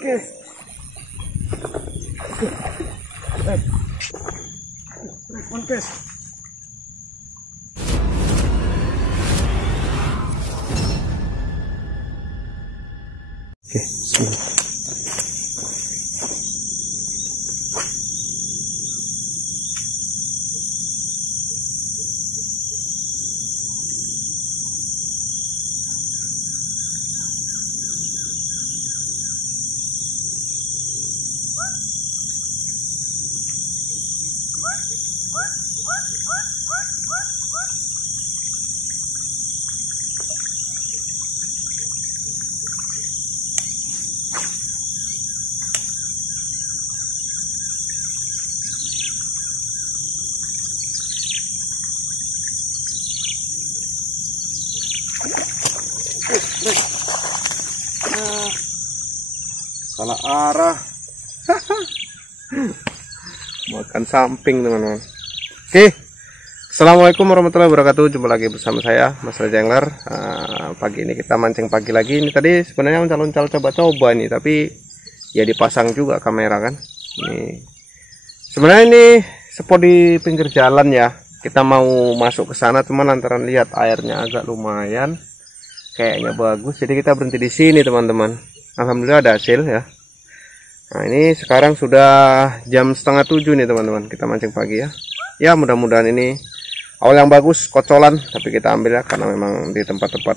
Oke. Respon guys. Oke, bismillah. Salah arah. Makan samping teman-teman. Oke, assalamualaikum warahmatullahi wabarakatuh. Jumpa lagi bersama saya Mas Reza Angler. Pagi ini kita mancing pagi lagi. Ini tadi sebenarnya uncal-uncal coba-coba nih, tapi ya dipasang juga kamera kan. Ini sebenarnya ini spot di pinggir jalan ya. Kita mau masuk ke sana, teman, lantaran lihat airnya agak lumayan, kayaknya bagus. Jadi kita berhenti di sini teman-teman. Alhamdulillah ada hasil ya. Nah ini sekarang sudah jam 6:30 nih teman-teman. Kita mancing pagi ya. Ya mudah-mudahan ini awal yang bagus, kocolan. Tapi kita ambil ya, karena memang di tempat-tempat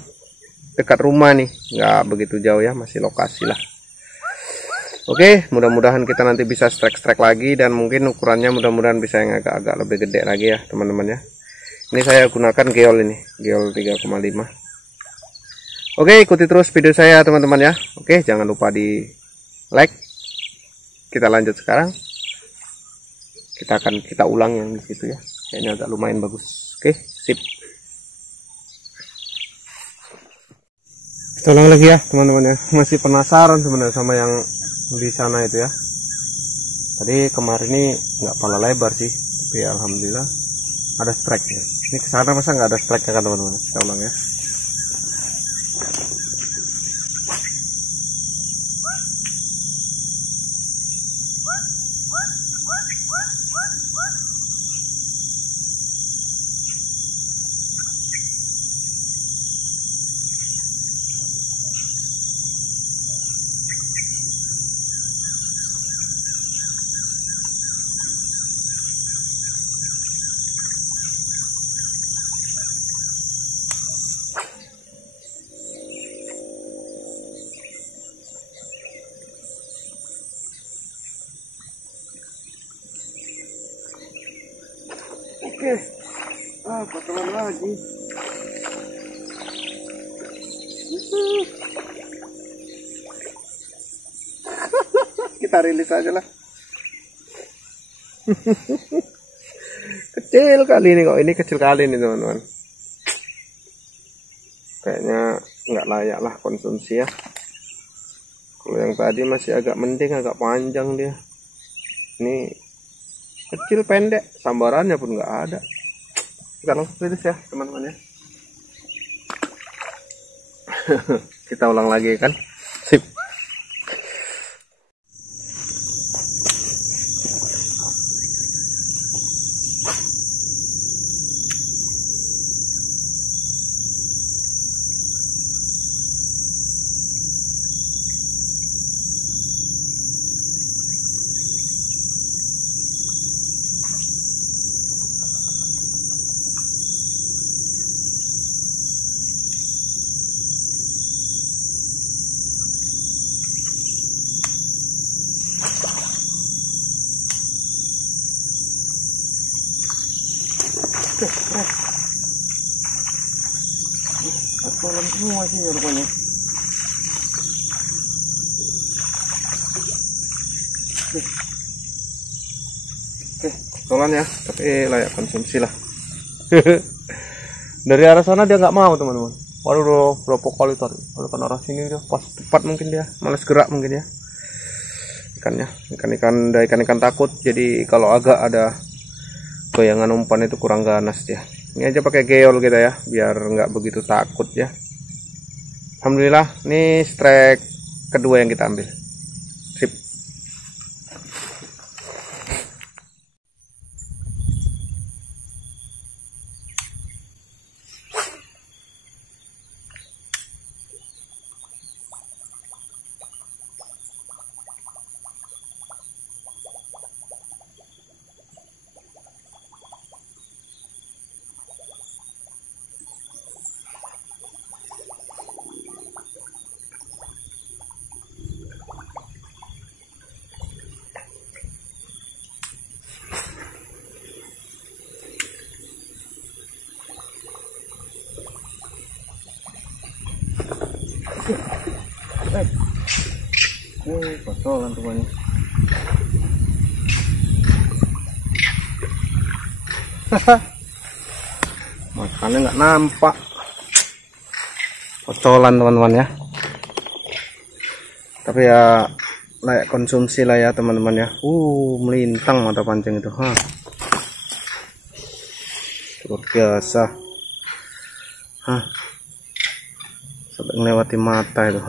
dekat rumah nih, nggak begitu jauh ya, masih lokasi lah. Oke, mudah-mudahan kita nanti bisa strike lagi, dan mungkin ukurannya mudah-mudahan bisa yang agak-agak lebih gede lagi ya teman-teman ya. Ini saya gunakan geol ini, geol 3,5. Oke, ikuti terus video saya teman-teman ya. Oke, jangan lupa di like. Kita lanjut sekarang. Kita ulang yang di situ ya. Kayaknya agak lumayan bagus. Oke, sip. Kita ulang lagi ya teman-teman ya. Masih penasaran sebenarnya sama yang di sana itu ya. Tadi kemarin ini nggak pala lebar sih, tapi alhamdulillah ada strike-nya. Ini kesana masa nggak ada strike-nya kan teman-teman? Kita ulang ya. Oke, kotoran lagi. Kita rilis aja lah. Kecil kali ini kok, ini kecil kali ini teman-teman. Kayaknya nggak layak lah konsumsi ya. Kalau yang tadi masih agak mending, agak panjang dia. Ini kecil pendek, sambarannya pun nggak ada. Kita langsung rilis ya teman-teman ya. Kita ulang lagi kan. Sip. Kolam semua sih rupanya. Oke, kolam ya, tapi layak konsumsi lah. Dari arah sana dia nggak mau teman-teman. Waduh, berapa kali tadi. Kalau kan arah sini dia pas tepat mungkin dia, malas gerak mungkin ya. Ikannya, ikan-ikan takut. Jadi kalau agak ada goyangan umpan itu kurang ganas dia. Ini aja pakai geol kita ya, biar nggak begitu takut ya. Alhamdulillah, ini strike kedua yang kita ambil. kotolan rupanya. Makannya nggak nampak. Kotolan teman-teman ya. Tapi ya layak konsumsi lah ya teman-teman ya. Melintang mata pancing itu. Luar biasa. Sampai melewati mata itu.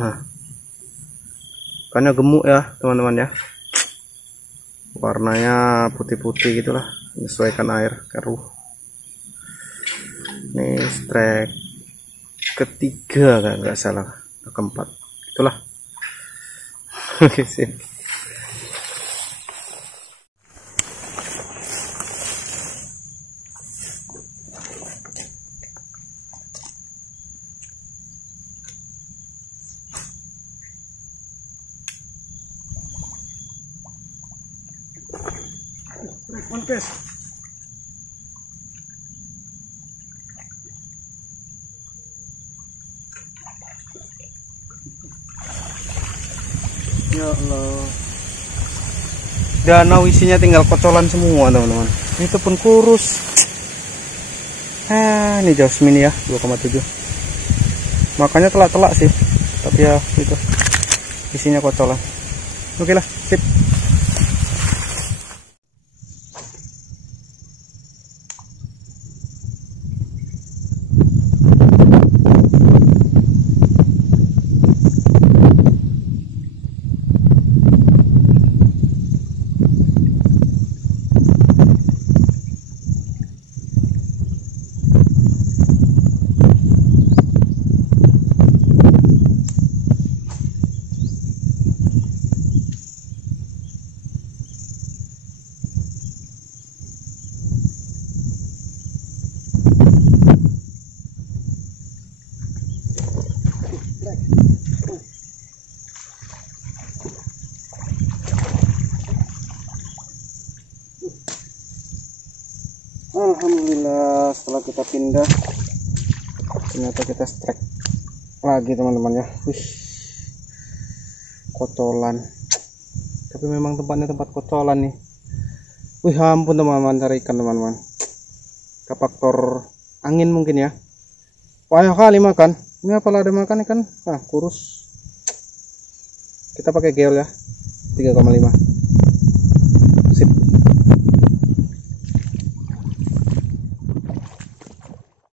Ikannya gemuk ya teman-teman ya. Warnanya putih-putih gitulah. Menyesuaikan air keruh. Ini strike ketiga kan, nggak salah, keempat itulah. Oke sip. Oke. Ya Allah, danau isinya tinggal kocolan semua teman-teman. Itu pun kurus. Ini jasmine ya 2,7. Makanya telak-telak sih, tapi ya itu isinya kocolan. Oke lah, sip. Alhamdulillah, setelah kita pindah ternyata kita strike lagi teman-teman ya. Kocolan, tapi memang tempatnya tempat kocolan nih. Ampun teman-teman, cari ikan teman-teman. Faktor angin mungkin ya. Payah kali makan. Ini apalah ada makan ikan. Kurus. Kita pakai geol ya 3,5.